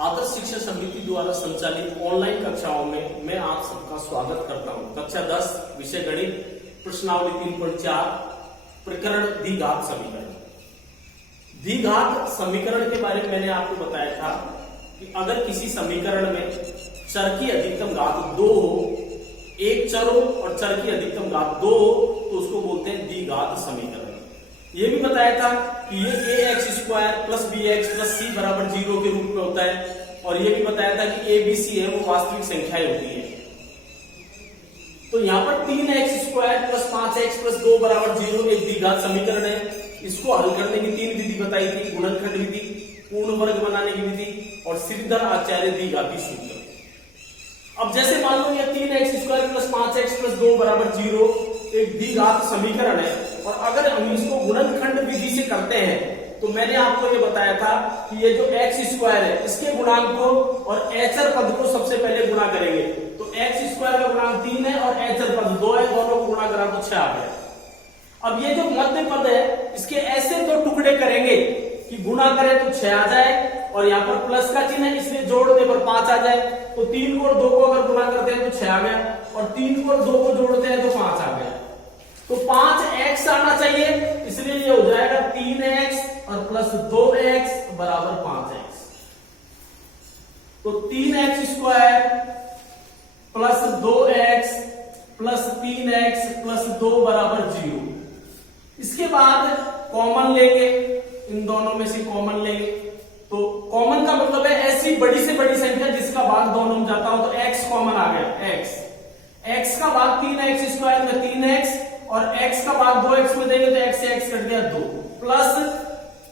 आदर्श शिक्षा समिति द्वारा संचालित ऑनलाइन कक्षाओं में मैं आप सबका स्वागत करता हूं। कक्षा 10 विषय गणित प्रश्नावली 3.4 प्रकरण द्विघात समीकरण। द्विघात समीकरण के बारे में मैंने आपको बताया था कि अगर किसी समीकरण में चर की अधिकतम घात 2 हो, एक चर हो और चर की अधिकतम घात 2 हो तो उसको बोलते हैं द्विघात समीकरण। ये भी बताया था कि ये ax² plus bx plus c बराबर 0 के रूप में होता है और ये भी बताया था कि a b c है वो वास्तविक संख्याएं होती है। तो यहाँ पर 3x² प्लस 5x प्लस 2 बराबर 0 एक द्विघात समीकरण है। इसको हल करने की 3 विधि बताई थी, गुणनखंड विधि, पूर्ण वर्ग बनाने की विधि और श्रीधर आचार्य द्विघाती सूत्र। अब जैसे मान लो ये 3x² प्लस 5x प्लस 2 बराबर 0 एक द्विघात समीकरण है और अगर हम इसको गुणनखंड विधि से करते हैं तो मैंने आपको ये बताया था कि ये जो x² है इसके गुणांक को और एचर पद को सबसे पहले गुणा करेंगे। तो x² का गुणांक 3 है और एचर पद 2 है, दोनों को गुणा करा तो 6 आ गया। अब ये जो मध्य पद है इसके ऐसे दो टुकड़े करेंगे कि गुणा करें तो 6 आ जाए और यहाँ पर प्लस का चिन्ह है इसलिए जोड़ने पर 5 आ जाए। तो 3 को और 2 को अगर गुणा करते हैं तो 6 आ गया और 3 को और 2 को जोड़ते हैं तो 5 आ गया। तो 5x आना चाहिए, इसलिए ये हो जाएगा 3x और प्लस 2x बराबर 5x। तो 3x² plus 2x plus 3x plus 2 बराबर 0। इसके बाद कॉमन लेंगे, इन दोनों में से कॉमन लेंगे। तो कॉमन का मतलब है ऐसी बड़ी से बड़ी संख्या जिसका भाग दोनों में जाता हो। तो x कॉमन आ गया, x का भाग 3x² में 3x और x का भाग 2x में देंगे तो x से x कट गया 2 प्लस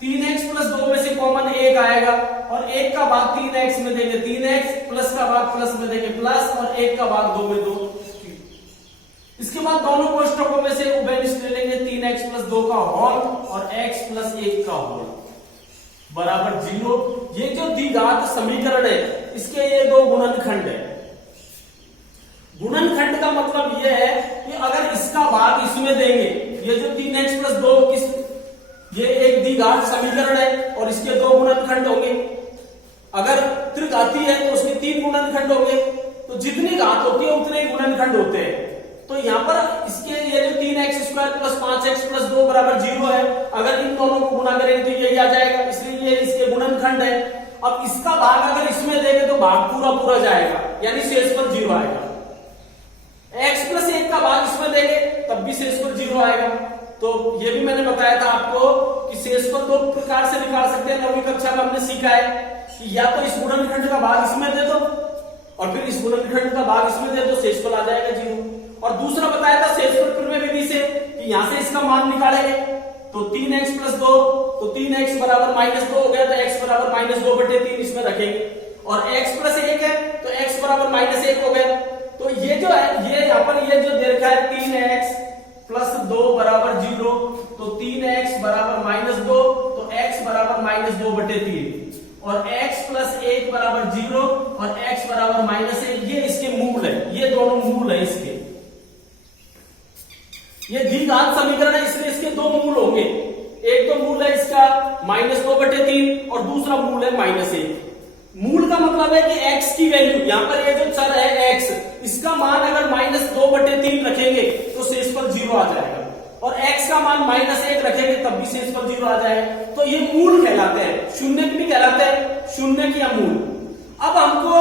3x प्लस 2 में से कॉमन 1 आएगा और 1 का भाग 3x में देंगे 3x प्लस का भाग प्लस में देंगे प्लस और 1 का भाग 2 में 2। इसके बाद दोनों कोष्ठकों में से उभयनिष्ठ ले लेंगे 3x प्लस 2 का होल और x प्लस 1 का होल बराबर 0। ये जो द्विघात समीकरण है इसके ये दो गुणनखंड है। गुणनखंड का मतलब यह है कि अगर इसका भाग इसमें देंगे, ये जो 3x प्लस 2 ये एक द्विघात समीकरण है और इसके दो गुणनखंड होंगे। अगर त्रिघाती है तो उसके 3 गुणनखंड होंगे। तो जितनी घात होती है उतने ही गुणनखंड होते हैं। तो यहाँ पर इसके ये जो 3x² प्लस 5x प्लस 2 बराबर 0 है, अगर इन दोनों को गुणा करेंगे तो यही आ जाएगा, इसलिए ये इसके गुणनखंड है। अब इसका भाग अगर इसमें देंगे तो भाग पूरा पूरा जाएगा, यानी शेष पर 0 आएगा। x प्लस 1 का भाग इसमें देंगे तब भी शेष पर 0 आएगा। तो ये भी मैंने बताया था आपको कि शेष पर 2 प्रकार से निकाल सकते हैं। 9वीं कक्षा में हमने सीखा है कि या तो इस गुणनखंड का भाग इसमें दे दो और फिर इस गुणनखंड का भाग इसमें दे दो, शेष पर आ जाएगा 0। और दूसरा बताया था शेष पर प्रमेय विधि से कि यहां से इसका मान निकालेंगे। तो 3x प्लस 2 तो 3x बराबर -2 हो गया तो x बराबर -2/3 इसमें रखेंगे और x प्लस 1 है तो x बराबर -1 हो गया। तो ये जो है ये यहाँ पर ये जो दे रखा है 3x प्लस 2 बराबर 0 तो 3x बराबर -2 तो x बराबर -2/3 और x प्लस 1 बराबर 0 और x बराबर -1 ये इसके मूल है, ये दोनों मूल है इसके। ये द्विघात समीकरण है इसलिए इसके दो मूल होंगे। एक तो मूल है इसका -2/3 और दूसरा मूल है -1। मूल का मतलब है कि x की वैल्यू, यहाँ पर ये जो चर है x, इसका मान अगर -2/3 रखेंगे तो शेष पर 0 आ जाएगा और x का मान -1 रखेंगे तब भी शेष पर 0 आ जाएगा। तो ये मूल कहलाते हैं, शून्य भी कहलाते हैं, शून्य की मूल। अब हमको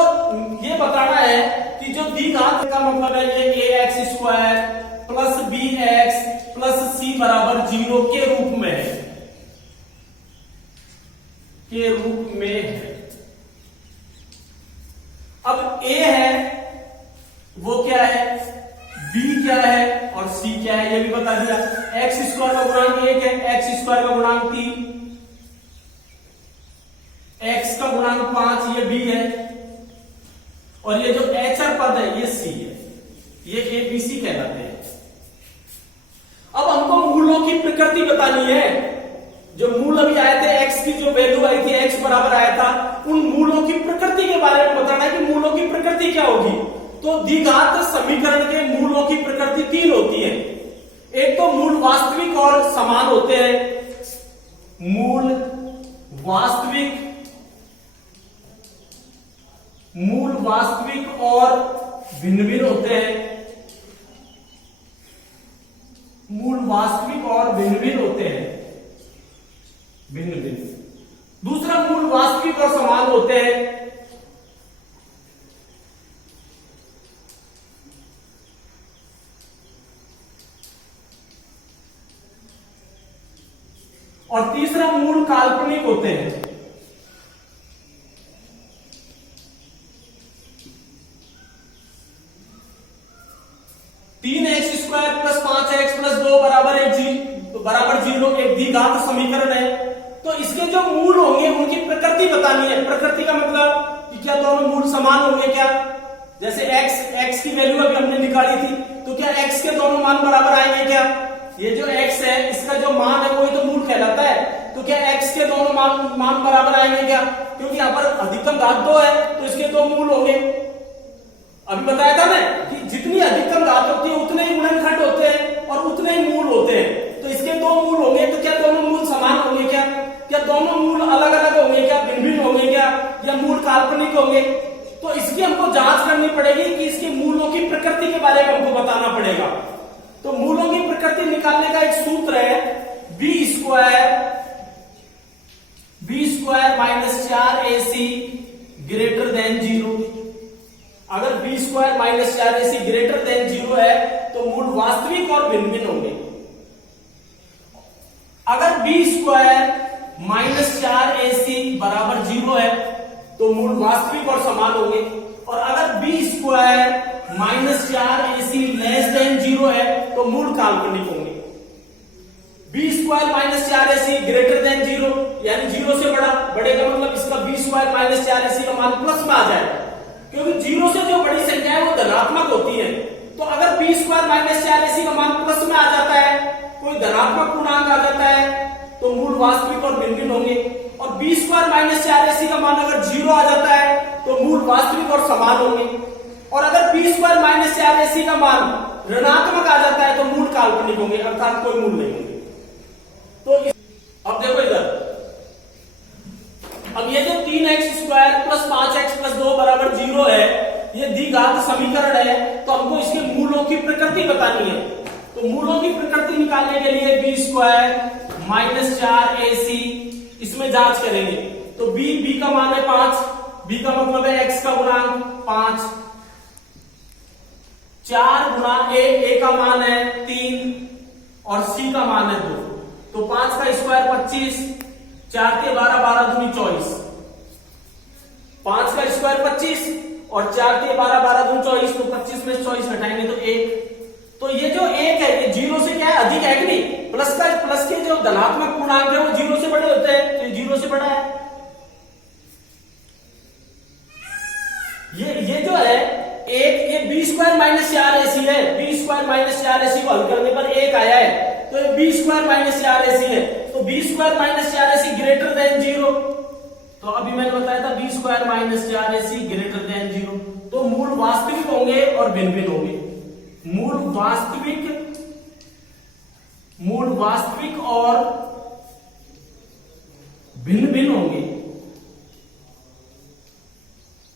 ये बताना है कि जो द्विघात का मतलब है ये ax² plus bx plus c बराबर 0 के रूप में है, के रूप में है। अब a है वो क्या है, b क्या है और c क्या है ये भी बता दिया। x² का गुणांक 1 है, x² का गुणांक 3, x का गुणांक 5 ये b है और ये जो एचर पद है ये c है, ये a b c कहलाते हैं। अब हमको मूलों की प्रकृति बतानी है। जो मूल अभी आए थे x की जो वैल्यू आई थी x बराबर आया था, उन मूलों की प्रकृति के बारे में बताना है कि मूलों की प्रकृति क्या होगी। तो द्विघात समीकरण के मूलों की प्रकृति 3 होती है। एक तो मूल वास्तविक और समान होते हैं, मूल वास्तविक मूल वास्तविक और भिन्न भिन्न होते हैं, मूल वास्तविक और भिन्न भिन्न होते हैं, भिन्न भिन्न। दूसरा मूल वास्तविक और समान होते हैं। और तीसरा मूल काल्पनिक होते हैं। तीन x square plus 5x plus 2 बराबर 0 एक द्विघात समीकरण है। तो इसके जो मूल होंगे उनकी प्रकृति बतानी है। प्रकृति का मतलब कि क्या दोनों मूल समान होंगे क्या? जैसे x की वैल्यू अभी हमने निकाली थी, तो क्या x के दोनों मान बराबर आएंगे क्या? ये जो x है इसका जो मान है वही तो मूल कहलाता है। तो क्या x के दोनों मान बराबर आएंगे क्या? क्योंकि यहाँ पर अधिकतम घात 2 है तो इसके दो मूल होंगे। अभी बताया था ना कि जितनी अधिकतम घात होती है उतने ही गुणनखंड होते हैं और उतने ही मूल होते हैं। तो इसके दो मूल होंगे, तो क्या दोनों मूल समान होंगे क्या? क्या दोनों मूल अलग अलग होंगे क्या? भिन्न भिन्न होंगे क्या? या मूल काल्पनिक होंगे? तो इसकी हमको जांच करनी पड़ेगी कि इसके मूलों की प्रकृति के बारे में हमको बताना पड़ेगा। तो मूलों की प्रकृति निकालने का एक सूत्र है B square minus 4ac greater than 0। अगर B square minus 4ac greater than 0 है तो मूल वास्तविक और भिन्न भिन्न होंगे। अगर बी स्क्वायर माइनस 4ac बराबर 0 है तो मूल वास्तविक और समान होंगे। और अगर B square minus 4ac less than 0 है तो मूल काल्पनिक होंगे। B square minus 4ac greater than 0 यानी 0 से बढ़ेगा, मतलब इसका बी स्क्वायर माइनस 4ac का मान प्लस में आ जाएगा, क्योंकि 0 से जो बड़ी संख्या है वो धनात्मक होती है। तो अगर बी स्क्वायर माइनस 4ac का मान प्लस में आ जाता है, कोई धनात्मक पूर्णांक आ जाता है, तो मूल वास्तविक और भिन्न भिन्न होंगे। और बी स्क्वायर माइनस 4ac का मान अगर 0 आ जाता है तो मूल वास्तविक और समान होंगे। और अगर बी स्क्वायर माइनस 4ac का मान ऋणात्मक आ जाता है तो मूल काल्पनिक होंगे, अर्थात कोई मूल नहीं होंगे। तो अब देखो इधर, अब ये जो 3x square plus 5x plus 2 बराबर 0 है, ये द्विघात समीकरण है। तो हमको इसके मूलों की प्रकृति बतानी है। तो मूलों की प्रकृति निकालने के लिए बी स्क्वायर माइनस 4ac इसमें जांच करेंगे। तो b का मान है 5, b का मतलब है x का गुणांक 5, 4 गुणा a का मान है 3 और c का मान है 2। तो 5 का स्क्वायर 25, 4 के 12, 12 दूनी 24, 5 का स्क्वायर 25 और 4 के 12, 12 दूनी 24, तो 25 में 24 हटाएंगे तो 1। तो ये जो 1 है ये 0 से क्या है, अधिक है कि नहीं? प्लस के जो धनात्मक पूर्णांक है वो 0 से बड़े होते हैं, तो 0 से बड़ा है। ये जो है एक, ये बी स्क्वायर माइनस 4ac है। बी स्क्वायर माइनस 4ac को हल करने पर 1 आया है, तो ये बी स्क्वायर माइनस 4ac है। तो B square minus 4ac greater than 0। तो अभी मैंने बताया था B square minus 4ac greater than 0। तो मूल वास्तविक होंगे और भिन्न भिन्न होंगे। मूल वास्तविक और भिन्न भिन्न होंगे,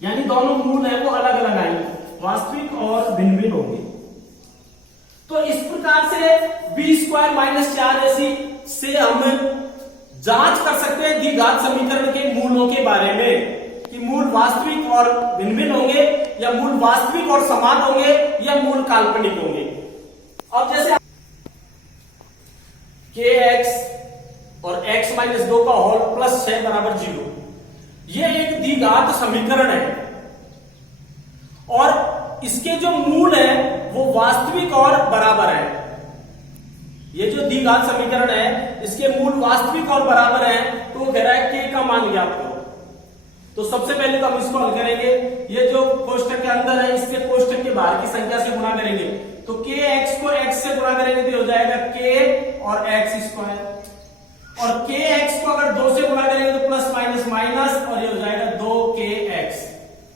यानी दोनों मूल है वो अलग अलग आएंगे, वास्तविक और भिन्न भिन्न होंगे। तो इस प्रकार से बी स्क्वायर माइनस 4ac से हम जांच कर सकते हैं द्विघात समीकरण के मूलों के बारे में कि मूल वास्तविक और भिन्न भिन्न होंगे या मूल वास्तविक और समान होंगे या मूल काल्पनिक होंगे। अब जैसे kx और x माइनस 2 का होल प्लस 6 बराबर 0, ये एक द्विघात समीकरण है और इसके जो मूल है वो वास्तविक और बराबर है। ये जो द्विघात समीकरण है इसके मूल वास्तविक और बराबर है। तो वो कह रहा है k का मान ज्ञात करो। तो सबसे पहले तो हम इसको हल करेंगे। ये जो कोष्ठक के अंदर है इसके कोष्ठक के बाहर की संख्या से गुणा करेंगे। तो kx को x से गुणा करेंगे तो हो जाएगा k और x स्क्वायर, और kx को अगर 2 से गुणा करेंगे तो प्लस माइनस माइनस, और ये हो जाएगा 2kx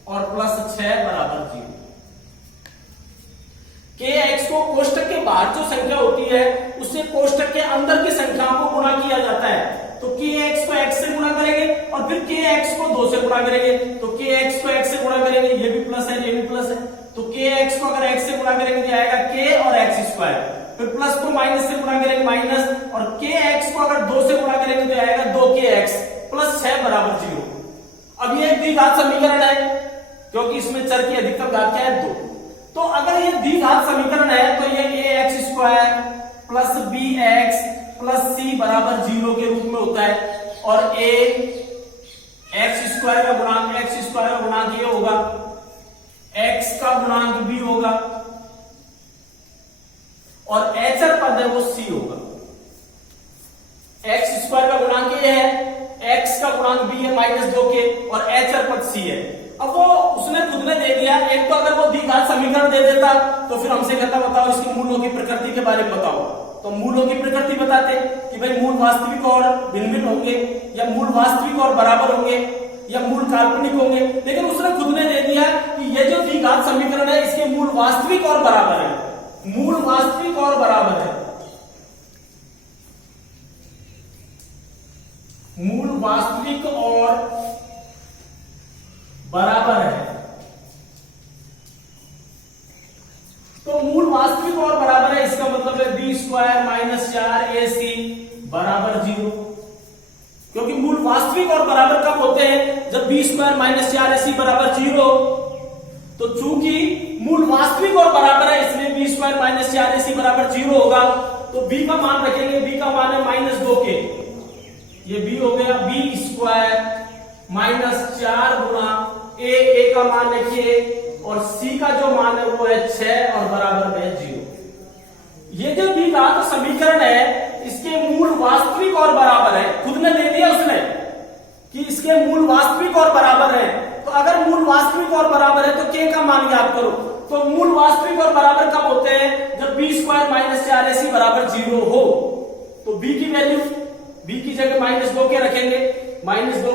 और प्लस 6 बराबर 0। kx को कोष्ठक के बाहर जो संख्या होती है उससे कोष्ठक के अंदर की संख्याओं को गुणा किया जाता है। तो के एक्स को एक्स से गुणा करेंगे और फिर के एक्स को 2 से गुणा करेंगे, तो के एक्स को एक्स से गुणा करेंगे, ये भी प्लस है, ये भी प्लस है, तो के एक्स को अगर एक्स से गुणा करेंगे तो आएगा के और एक्स स्क्वायर, फिर प्लस को माइनस से गुणा करेंगे माइनस, और के एक्स को अगर 2 से गुणा करेंगे तो आएगा 2 के एक्स प्लस 6 बराबर 0। अब ये द्विघात समीकरण है क्योंकि इसमें चर की अधिकतम घात क्या है 2। तो अगर ये द्विघात समीकरण है तो ये a x square plus b x plus c बराबर 0 के रूप में होता है, और ए एक्स स्क्वायर का गुणांक ये होगा, एक्स का गुणांक भी होगा, और एचर पद है वो सी होगा। एक्स स्क्वायर का गुणांक ये है, एक्स का गुणांक बी है -2 के, और एचर पद सी है। अब वो उसने खुद ने दे दिया, एक तो अगर वो द्विघात समीकरण दे देता तो फिर हमसे कहता बताओ इसकी मूलों की प्रकृति के बारे में बताओ, तो मूलों की प्रकृति बताते कि भाई मूल वास्तविक और भिन्न भिन्न होंगे, या मूल वास्तविक और बराबर होंगे, या मूल काल्पनिक होंगे, लेकिन उसने खुद ने दे दिया कि ये जो द्विघात समीकरण है इसके मूल वास्तविक और बराबर है, मूल वास्तविक और बराबर है, मूल वास्तविक और बराबर है। तो मूल वास्तविक और बराबर है, इसका मतलब है बी स्क्वायर माइनस 4 ए सी बराबर 0, क्योंकि मूल वास्तविक और बराबर कब होते हैं, जब बी स्क्वायर माइनस 4 ए सी बराबर 0। तो चूंकि मूल वास्तविक और बराबर है इसलिए बी स्क्वायर माइनस 4 ए सी बराबर 0 होगा, तो बी का मान रखेंगे, बी का मान है -2 के, ये बी हो गया बी स्क्वायर -4 गुणा ए का मान है के, और सी का जो मान है वो है 6 और बराबर में 0। ये जो द्विघात समीकरण है इसके मूल वास्तविक और बराबर है, खुद ने दे दिया उसने कि इसके मूल वास्तविक और बराबर है। तो अगर मूल वास्तविक और बराबर है तो के का मान याद करो, तो मूल वास्तविक और बराबर कब होते हैं, जब बी स्क्वायर -4 ए सी बराबर 0 हो। तो बी की वैल्यू, बी की जगह -2 के रखेंगे, -2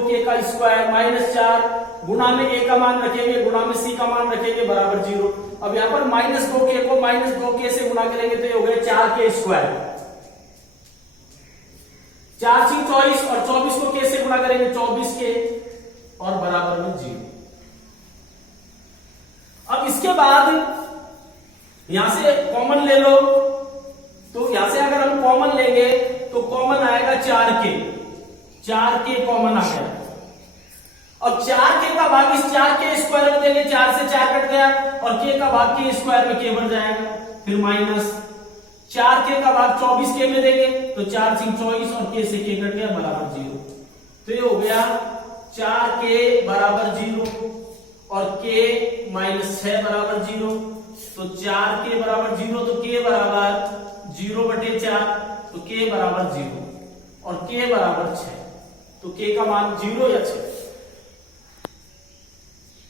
के का स्क्वायर -4 गुणा में ए का मान रखेंगे, गुणा में सी का मान रखेंगे बराबर 0। अब यहां पर -2 के को -2 के से गुणा करेंगे तो ये हो गया 4 के स्क्वायर, 4 × 24 और 24 को के से गुणा करेंगे 24 के और बराबर में 0। अब इसके बाद यहां से कॉमन ले लो, तो यहां से अगर हम कॉमन लेंगे तो कॉमन आएगा 4 के कॉमन आ गया। अब 4 के का भाग इस 4 के स्क्वायर में देंगे, 4 से 4 कट गया, और के का भाग के स्क्वायर में के बन जाएगा, फिर माइनस 4 के का भाग 24 के में देंगे तो 4 × 24 और के से के कट गया बराबर 0। तो ये हो गया 4 के बराबर 0 और के -6 बराबर 0। तो 4 के बराबर 0 तो के बराबर 0/4, तो के बराबर 0 और के बराबर 6, तो के का मान 0 या 6।